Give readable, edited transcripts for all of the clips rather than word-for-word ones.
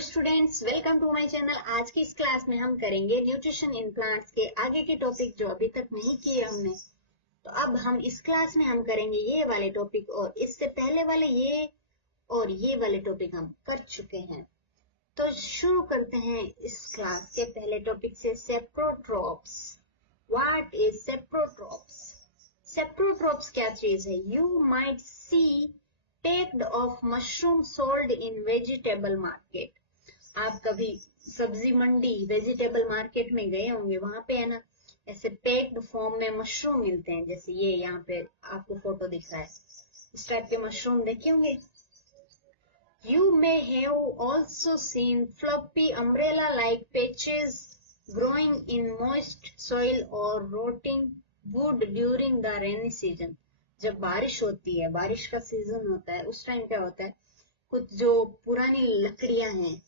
Students, welcome to my channel. आज की इस क्लास में हम करेंगे न्यूट्रिशन इन प्लांट्स के आगे के टॉपिक जो अभी तक नहीं किए हमने। तो अब हम इस क्लास में हम करेंगे ये वाले टॉपिक, और इससे पहले वाले ये और ये वाले टॉपिक हम कर चुके हैं। तो शुरू करते हैं इस क्लास के पहले टॉपिक से, सेप्रोट्रोप्स। What is सेप्रोट्रोप्स? सेप्रोट्रोप्स क्या चीज है? You might see packed of mushroom sold in vegetable market. आप कभी सब्जी मंडी वेजिटेबल मार्केट में गए होंगे, वहां पे है ना ऐसे पैक्ड फॉर्म में मशरूम मिलते हैं। जैसे ये यहाँ पे आपको फोटो दिख रहा है, इस टाइप के मशरूम देखे होंगे। You may have also seen fluffy umbrella like patches growing in moist soil और rotting wood during the rainy season. जब बारिश होती है, बारिश का सीजन होता है, उस टाइम क्या होता है, कुछ जो पुरानी लकड़ियां हैं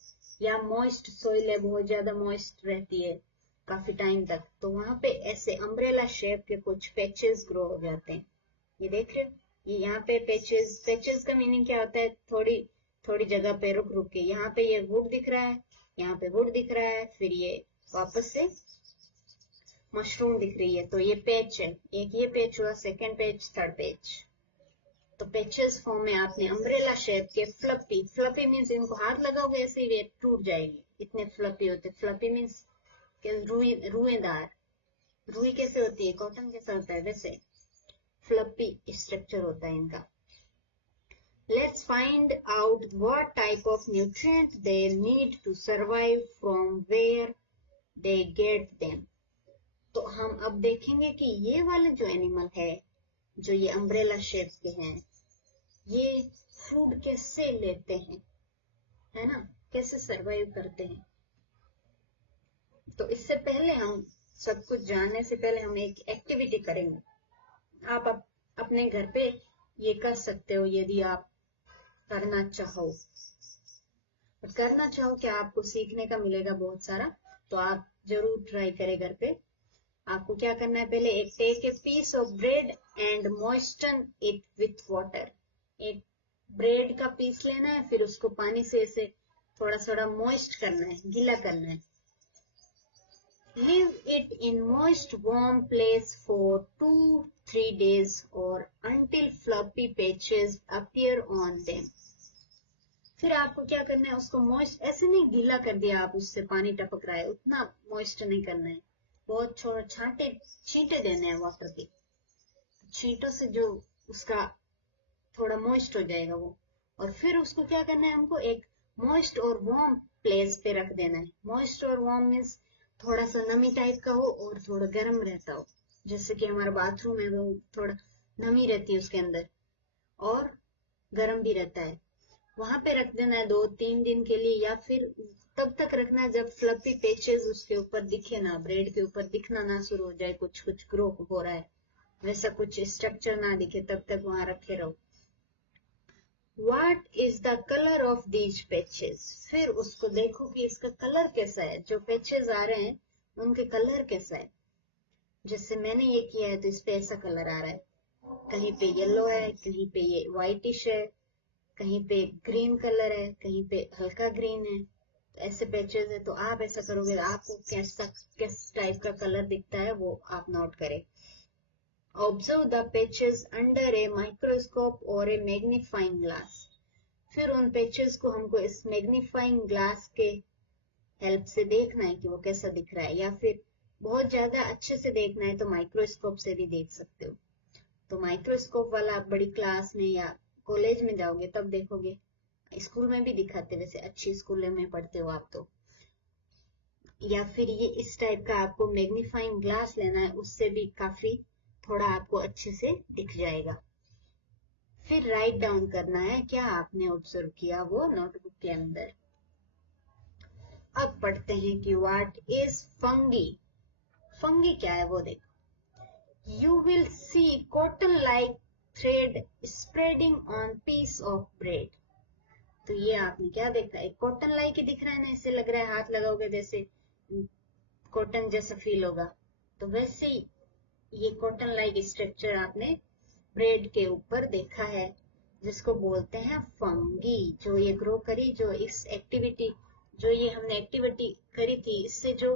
या मॉइस्ट सॉइल है, बहुत ज्यादा मॉइस्ट रहती है काफी टाइम तक, तो वहां पे ऐसे अम्ब्रेला शेप के कुछ पैचेस ग्रो हो जाते हैं। ये देख रहे हो, ये यहाँ पे पैचेस का मीनिंग क्या होता है? थोड़ी थोड़ी जगह पे रुक रुक के। यहाँ पे ये वुड दिख रहा है, यहाँ पे वुड दिख रहा है, फिर ये वापस से मशरूम दिख रही है, तो ये पैच है। एक ये पैच हुआ, सेकेंड पैच, थर्ड पैच। तो पैचेस फॉर्म में आपने अम्ब्रेला शेप के फ्लफी मीन्स इनको हाथ लगाओगे ऐसे ही ये टूट जाएगी, इतने फ्लफी होते। फ्लफी मीन्स रुएदार। रुई कैसे होती है, कॉटन कैसा होता है, वैसे फ्लफी स्ट्रक्चर होता है इनका। Let's find out what type of nutrient they need to survive, from where they get them. तो हम अब देखेंगे कि ये वाले जो एनिमल है, जो ये अम्ब्रेला शेप के हैं, ये फूड कैसे लेते हैं, है ना, कैसे सरवाइव करते हैं। तो इससे पहले, हम सब कुछ जानने से पहले हम एक एक्टिविटी करेंगे। आप अपने घर पे ये कर सकते हो यदि आप करना चाहो। और करना चाहो क्या, आपको सीखने का मिलेगा बहुत सारा, तो आप जरूर ट्राई करें घर पे। आपको क्या करना है, पहले एक take a piece of bread and moisten it with water. एक ब्रेड का पीस लेना है, फिर उसको पानी से ऐसे थोड़ा थोड़ा मॉइस्ट करना है, गीला करना है। Leave it in moist warm place for 2-3 days और until fluffy patches appear on them। फिर आपको क्या करना है, उसको मॉइस्ट ऐसे नहीं गीला कर दिया आप, उससे पानी टपक रहा है, उतना मॉइस्ट नहीं करना है, बहुत छोटा छींटे देने हैं वाटर के। छींटों से जो उसका थोड़ा मॉइस्ट हो जाएगा वो। और फिर उसको क्या करना है, हमको एक मॉइस्ट और वार्म प्लेस पे रख देना है। मॉइस्ट और वार्म मीन्स थोड़ा सा नमी टाइप का हो और थोड़ा गर्म रहता हो, जैसे कि हमारा बाथरूम है, वो थोड़ा नमी रहती है उसके अंदर और गर्म भी रहता है। वहां पे रख देना है 2-3 दिन के लिए, या फिर तब तक रखना है जब फ्लफी पैचेस उसके ऊपर दिखे ना, ब्रेड के ऊपर दिखना ना शुरू हो जाए, कुछ कुछ ग्रो हो रहा है, वैसा कुछ स्ट्रक्चर ना दिखे, तब तक वहां रखे रहो। What is the color of these patches? फिर उसको देखो कि इसका कलर कैसा है, जो पैचेस आ रहे हैं उनके कलर कैसा है। जैसे मैंने ये किया है तो इस पे ऐसा कलर आ रहा है, कहीं पे येलो है, कहीं पे ये व्हाइटिश है, कहीं पे ग्रीन कलर है, कहीं पे हल्का ग्रीन है। तो ऐसे पैचेस है, तो आप ऐसा करोगे, आपको किस टाइप का कलर दिखता है वो आप नोट करें। Observe the patches under a microscope और ए मैग्नीफाइंग ग्लास। फिर उन पैचेस को हमको इस मैग्नीफाइंग ग्लास के हेल्प से देखना है कि वो कैसा दिख रहा है, या फिर बहुत ज्यादा अच्छे से देखना है तो माइक्रोस्कोप से भी देख सकते हो। तो माइक्रोस्कोप वाला आप बड़ी क्लास में या कॉलेज में जाओगे तब देखोगे, स्कूल में भी दिखाते, वैसे अच्छी स्कूल में पढ़ते हो आप तो। या फिर ये इस टाइप का आपको मैग्नीफाइंग ग्लास लेना है, उससे भी काफी थोड़ा आपको अच्छे से दिख जाएगा। फिर राइट डाउन करना है क्या आपने ऑब्जर्व किया वो नोटबुक के अंदर। अब पढ़ते हैं कि व्हाट इज फंगी। फंगी क्या है वो देखो। You will see cotton-like thread spreading on piece of bread। तो ये आपने क्या देखा, एक कॉटन लाइक ही दिख रहा है ना, इससे लग रहा है हाथ लगाओगे जैसे कॉटन जैसा फील होगा, तो वैसे ही ये कॉटन लाइक स्ट्रक्चर आपने ब्रेड के ऊपर देखा है, जिसको बोलते हैं फंगी। जो ये ग्रो करी, जो इस एक्टिविटी जो ये हमने एक्टिविटी करी थी, इससे जो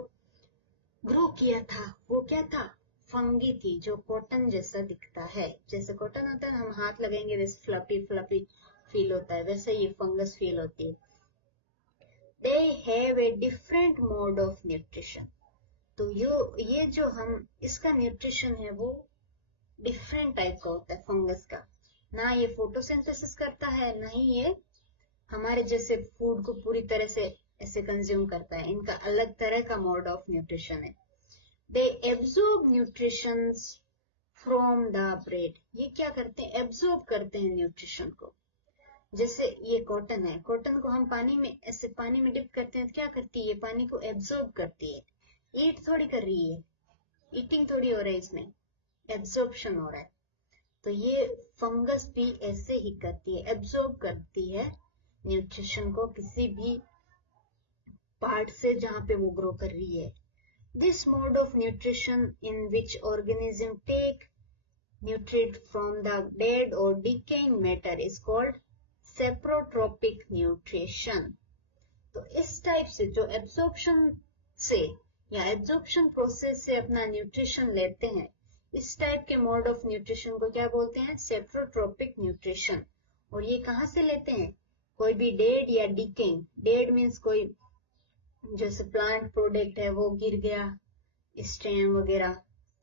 ग्रो किया था वो क्या था, फंगी थी, जो कॉटन जैसा दिखता है। जैसे कॉटन होता है, हम हाथ लगाएंगे वैसे फ्लफी फ्लफी फील होता है, वैसे ये फंगस फील होती है। They have a different mode of nutrition. तो ये जो हम इसका न्यूट्रिशन है वो डिफरेंट टाइप का होता है फंगस का। ना ये फोटोसिंथेसिस करता है, ना ही ये हमारे जैसे फूड को पूरी तरह से ऐसे कंज्यूम करता है। इनका अलग तरह का मोड ऑफ न्यूट्रिशन है। They absorb nutrition from the bread. ये क्या करते हैं, एब्जॉर्ब करते हैं न्यूट्रिशन को। जैसे ये कॉटन है, कॉटन को हम पानी में ऐसे पानी में डिप करते हैं तो क्या करती है, ये पानी को एब्जॉर्ब करती है। ईट थोड़ी कर रही है, ईटिंग थोड़ी हो रहा है, इसमें एब्जॉर्प्शन हो रहा है। तो ये फंगस भी ऐसे ही करती है, एब्जॉर्ब करती है न्यूट्रिशन को किसी भी पार्ट से जहां पे वो ग्रो कर रही है। This mode of nutrition in which organisms take nutrient from the dead or decaying matter is called saprotropic nutrition. तो इस टाइप से जो एब्जॉर्प्शन से या एब्जॉर्प्शन प्रोसेस से अपना न्यूट्रिशन लेते हैं, इस टाइप के मोड ऑफ न्यूट्रिशन को क्या बोलते हैं, सेप्रोट्रोपिक न्यूट्रिशन। और ये कहाँ से लेते हैं, कोई भी डेड या डिकेइंग, डेड मीन्स कोई जैसे प्लांट प्रोडक्ट है वो गिर गया, स्टेम वगैरह,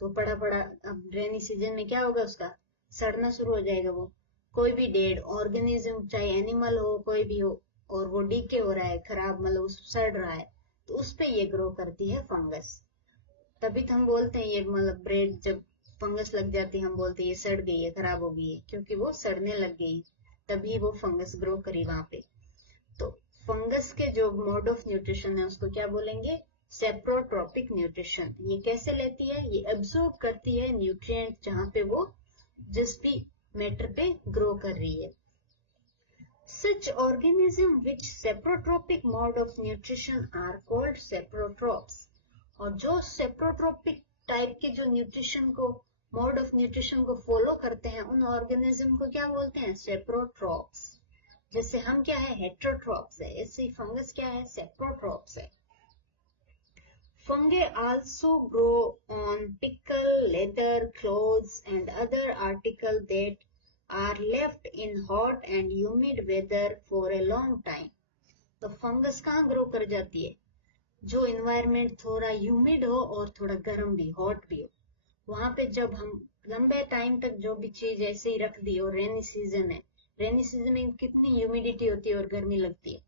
तो पड़ा पड़ा, अब रेनी सीजन में क्या होगा, उसका सड़ना शुरू हो जाएगा वो। कोई भी डेड ऑर्गेनिज्म, चाहे एनिमल हो कोई भी हो, और वो डीके हो रहा है, खराब मतलब सड़ रहा है, तो उस पे ये ग्रो करती है फंगस। तभी तो हम बोलते हैं ये मतलब ब्रेड जब फंगस लग जाती है हम बोलते हैं ये सड़ गई है, खराब हो गई है, क्योंकि वो सड़ने लग गई, तभी वो फंगस ग्रो करी वहां पे। तो फंगस के जो मोड ऑफ न्यूट्रिशन है उसको क्या बोलेंगे, सेप्रोट्रोपिक न्यूट्रिशन। ये कैसे लेती है, ये एब्जॉर्ब करती है न्यूट्रिएंट जहां पे वो जिस भी मैटर पे ग्रो कर रही है। Such organism which saprotropic mode of nutrition are called saprotrophs. और जो सेप्रोट्रोपिक टाइप के जो न्यूट्रिशन को मोड ऑफ न्यूट्रिशन को फॉलो करते हैं उन ऑर्गेनिज्म को क्या बोलते हैं, सेप्रोट्रोप्स। जैसे हम क्या है, हेट्रोट्रोप्स है, ऐसे फंगस क्या है, सेप्रोट्रोप्स है। Fungi also grow on pickle, leather, clothes and other articles that are left in hot and humid weather for a long time. तो फंगस कहाँ ग्रो कर जाती है, जो इन्वायरमेंट थोड़ा ह्यूमिड हो और थोड़ा गर्म भी, हॉट भी हो, वहां पे जब हम लंबे टाइम तक जो भी चीज ऐसे ही रख दी, और रेनी सीजन है, रेनी सीजन में कितनी ह्यूमिडिटी होती है और गर्मी लगती है,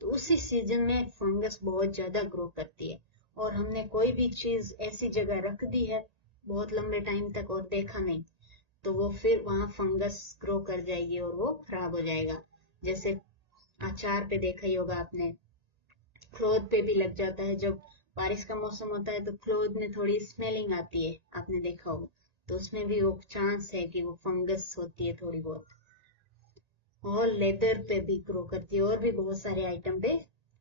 तो उसी सीजन में फंगस बहुत ज्यादा ग्रो करती है। और हमने कोई भी चीज ऐसी जगह रख दी है बहुत लंबे टाइम तक और देखा नहीं, तो वो फिर वहां फंगस ग्रो कर जाएगी और वो खराब हो जाएगा। जैसे अचार पे देखा ही होगा आपने, क्लोथ पे भी लग जाता है, जब बारिश का मौसम होता है तो क्लोथ में थोड़ी स्मेलिंग आती है, आपने देखा होगा, तो उसमें भी वो चांस है कि वो फंगस होती है थोड़ी बहुत। और लेदर पे भी ग्रो करती है, और भी बहुत सारे आइटम पे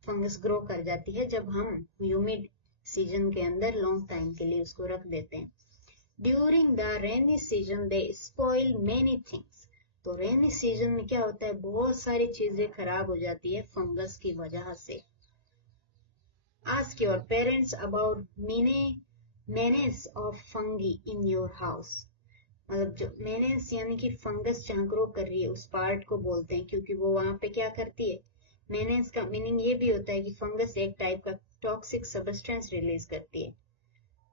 फंगस ग्रो कर जाती है जब हम ह्यूमिड सीजन के अंदर लॉन्ग टाइम के लिए उसको रख देते हैं। During the rainy season they spoil many things. तो रेनी सीजन में क्या होता है, बहुत सारी चीजें खराब हो जाती है फंगस की वजह से। Ask your parents about menace of fungi in your house. मतलब जो मेनेस यानी कि फंगस जहाँ ग्रो कर रही है उस पार्ट को बोलते हैं, क्योंकि वो वहां पे क्या करती है। मेनेस का मीनिंग ये भी होता है कि फंगस एक टाइप का टॉक्सिक सबस्टेंस रिलीज करती है,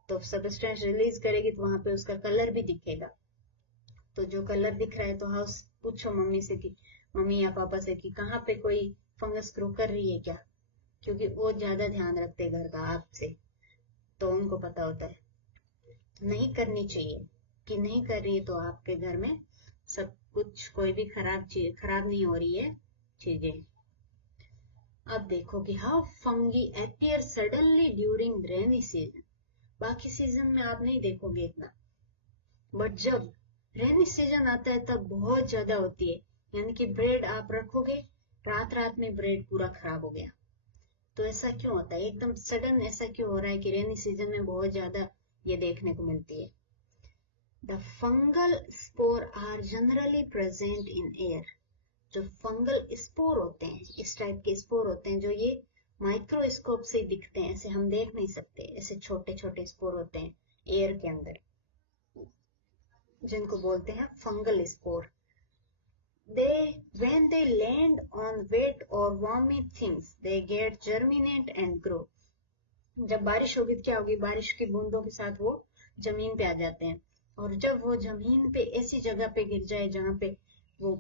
तो सबस्टेंस रिलीज करेगी तो वहां पे उसका कलर भी दिखेगा। तो जो कलर दिख रहा है तो हाउस पूछो मम्मी से कि मम्मी या पापा से कि कहाँ पे कोई फंगस ग्रो कर रही है क्या, क्योंकि वो ज्यादा ध्यान रखते घर का आपसे, तो उनको पता होता है। नहीं करनी चाहिए, कि नहीं कर रही है तो आपके घर में सब कुछ कोई भी खराब चीज खराब नहीं हो रही है चीजें। अब देखो कि how fungi appear suddenly during rainy season. बाकी सीजन में आप नहीं देखोगे इतना, बट जब रेनी सीजन आता है तब बहुत ज्यादा होती है। यानी कि ब्रेड आप रखोगे, रात रात में ब्रेड पूरा खराब हो गया, तो ऐसा क्यों होता है, एकदम सडन ऐसा क्यों हो रहा है कि रेनी सीजन में बहुत ज्यादा ये देखने को मिलती है। The fungal spore are generally present in air. जो फंगल स्पोर होते हैं, इस टाइप के स्पोर होते हैं जो ये माइक्रोस्कोप से दिखते हैं, ऐसे हम देख नहीं सकते। ऐसे छोटे छोटे स्पोर होते हैं एयर के अंदर, जिनको बोलते हैं fungal spore. When they land on wet or wormy things, they get germinate and grow. जब बारिश होगी तो क्या होगी, बारिश की बूंदों के साथ वो जमीन पे आ जाते हैं, और जब वो जमीन पे ऐसी जगह पे गिर जाए जहां पे वो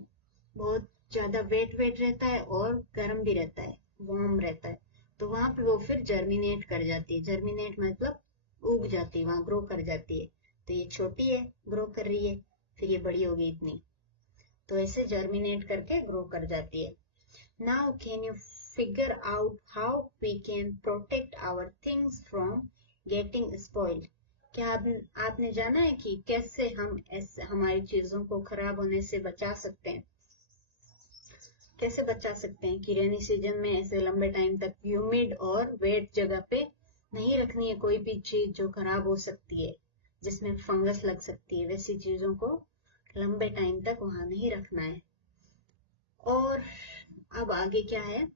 बहुत ज्यादा वेट रहता है और गर्म भी रहता है, वार्म रहता है, तो वहां पे वो फिर जर्मिनेट कर जाती है। जर्मिनेट मतलब उग जाती है, वहां ग्रो कर जाती है। तो ये छोटी है, ग्रो कर रही है, फिर ये बड़ी होगी इतनी, तो ऐसे जर्मिनेट करके ग्रो कर जाती है। Now can you figure out how we can protect our things from getting spoiled. क्या आपने जाना है कि कैसे हम हमारी चीजों को खराब होने से बचा सकते हैं? कैसे बचा सकते हैं कि रेनी सीजन में ऐसे लंबे टाइम तक ह्यूमिड और वेट जगह पे नहीं रखनी है कोई भी चीज जो खराब हो सकती है, जिसमें फंगस लग सकती है, वैसी चीजों को लंबे टाइम तक वहां नहीं रखना है। और अब आगे क्या है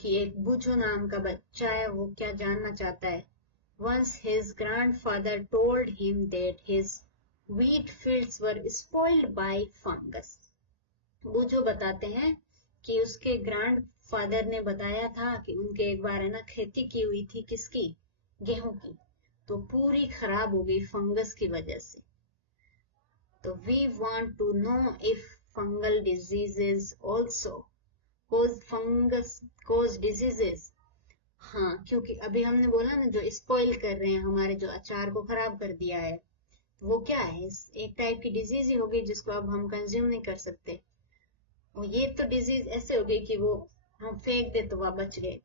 कि एक बूझो नाम का बच्चा है, वो क्या जानना चाहता है। Once his grandfather told him that his wheat fields were spoiled by fungus. बूझो बताते हैं कि उसके ग्रैंडफादर ने बताया था कि उनके एक बार है ना खेती की हुई थी, किसकी, गेहूं की, तो पूरी खराब हो गई फंगस की वजह से। तो we want to know if fungal diseases also cause diseases. हाँ, क्योंकि अभी हमने बोला ना, जो स्पॉइल कर रहे हैं, हमारे जो अचार को खराब कर दिया है, वो क्या है, एक टाइप की डिजीज ही हो गई जिसको अब हम कंज्यूम नहीं कर सकते। और ये तो डिजीज ऐसे हो गई कि वो हम फेंक दे तो वह बच गए,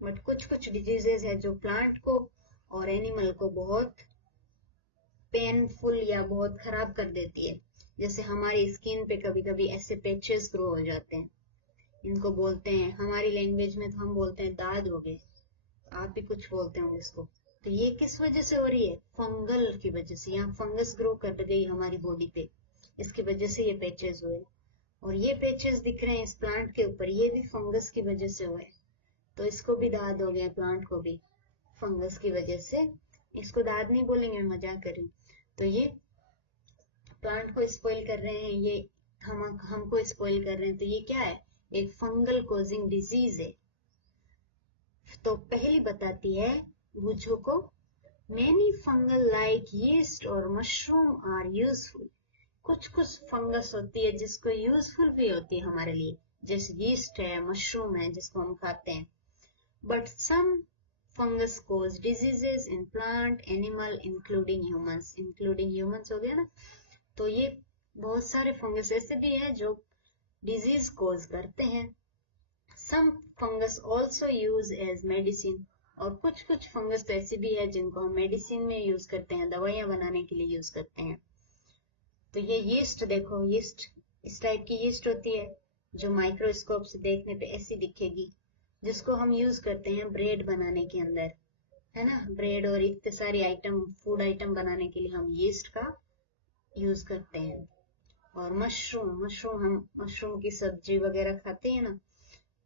बट कुछ कुछ डिजीजेस है जो प्लांट को और एनिमल को बहुत पेनफुल या बहुत खराब कर देती है। जैसे हमारी स्किन पे कभी कभी ऐसे पैचेस ग्रो हो जाते हैं, इनको बोलते हैं, हमारी लैंग्वेज में तो हम बोलते हैं दाद हो गए, आप भी कुछ बोलते होंगे इसको। तो ये किस वजह से हो रही है, फंगल की वजह से। यहाँ फंगस ग्रो कर गई हमारी बॉडी पे, इसकी वजह से ये पैचेस हुए। और ये पैचेस दिख रहे हैं इस प्लांट के ऊपर, ये भी फंगस की वजह से हुए, तो इसको भी दाद हो गया, प्लांट को भी फंगस की वजह से। इसको दाद नहीं बोलेंगे, मजाक कर रही हूँ। तो ये प्लांट को स्पॉइल कर रहे हैं, ये हमको स्पॉइल कर रहे हैं, तो ये क्या है, एक फंगल कोजिंग डिजीज है। तो पहली बताती है बूझो को, मेनी फंगल लाइक यीस्ट और मशरूम आर यूजफुल। कुछ कुछ फंगस होती है जिसको यूजफुल भी होती है हमारे लिए, जैसे यीस्ट है, मशरूम है, जिसको हम खाते हैं। But some fungus cause diseases in plant animal including humans. Including humans हो गया ना, तो ये बहुत सारे फंगस ऐसे भी हैं जो डिजीज कोज करते हैं। Some fungus also use as medicine. और कुछ कुछ फंगस तो ऐसी भी है जिनको हम मेडिसिन में यूज करते हैं, दवाइयां बनाने के लिए यूज करते हैं। तो ये यीस्ट देखो, यीस्ट इस टाइप की यीस्ट होती है जो माइक्रोस्कोप से देखने पे ऐसी दिखेगी, जिसको हम यूज करते हैं ब्रेड बनाने के अंदर, है ना। ब्रेड और इतने सारी आइटम, फूड आइटम बनाने के लिए हम यीस्ट का यूज करते हैं। और मशरूम हम मशरूम की सब्जी वगैरह खाते हैं ना,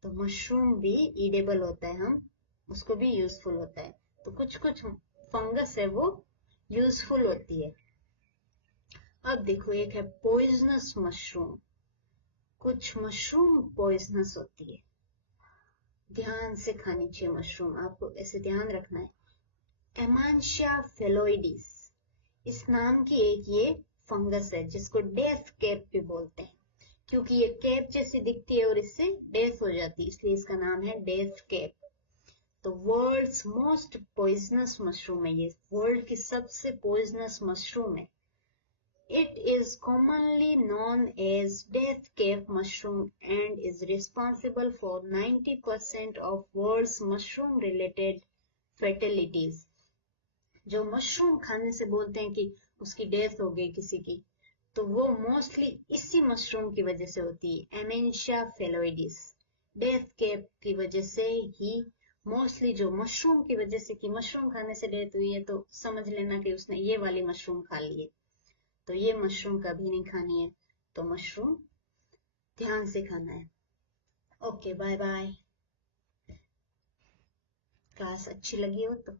तो मशरूम भी ईडेबल होता है, हम उसको भी यूजफुल होता है। तो कुछ कुछ फंगस है वो यूजफुल होती है। अब देखो, एक है पॉइजनस मशरूम। कुछ मशरूम पॉइजनस होती है, ध्यान से खानी चाहिए मशरूम, आपको ऐसे ध्यान रखना है। एमांशिया फेलोइडिस, इस नाम की एक ये फंगस है जिसको डेथ कैप भी बोलते हैं, क्योंकि ये कैप जैसी दिखती है और इससे डेथ हो जाती है, इसलिए इसका नाम है डेथ कैप। तो वर्ल्ड्स मोस्ट पॉइजनस मशरूम है ये, वर्ल्ड की सबसे पॉइजनस मशरूम है। It is commonly known as death cap mushroom and is responsible for 90% of world's mushroom related fatalities. जो मशरूम खाने से बोलते हैं कि उसकी डेथ हो गई किसी की, तो वो मोस्टली इसी मशरूम की वजह से होती है, एमेंशिया फेलोइडिस। डेथ कैप की वजह से ही मोस्टली, जो मशरूम की वजह से, कि मशरूम खाने से डेथ हुई है तो समझ लेना कि उसने ये वाली मशरूम खा ली है, तो ये मशरूम कभी नहीं खानी है। तो मशरूम ध्यान से खाना है। Okay, bye bye. क्लास अच्छी लगी हो तो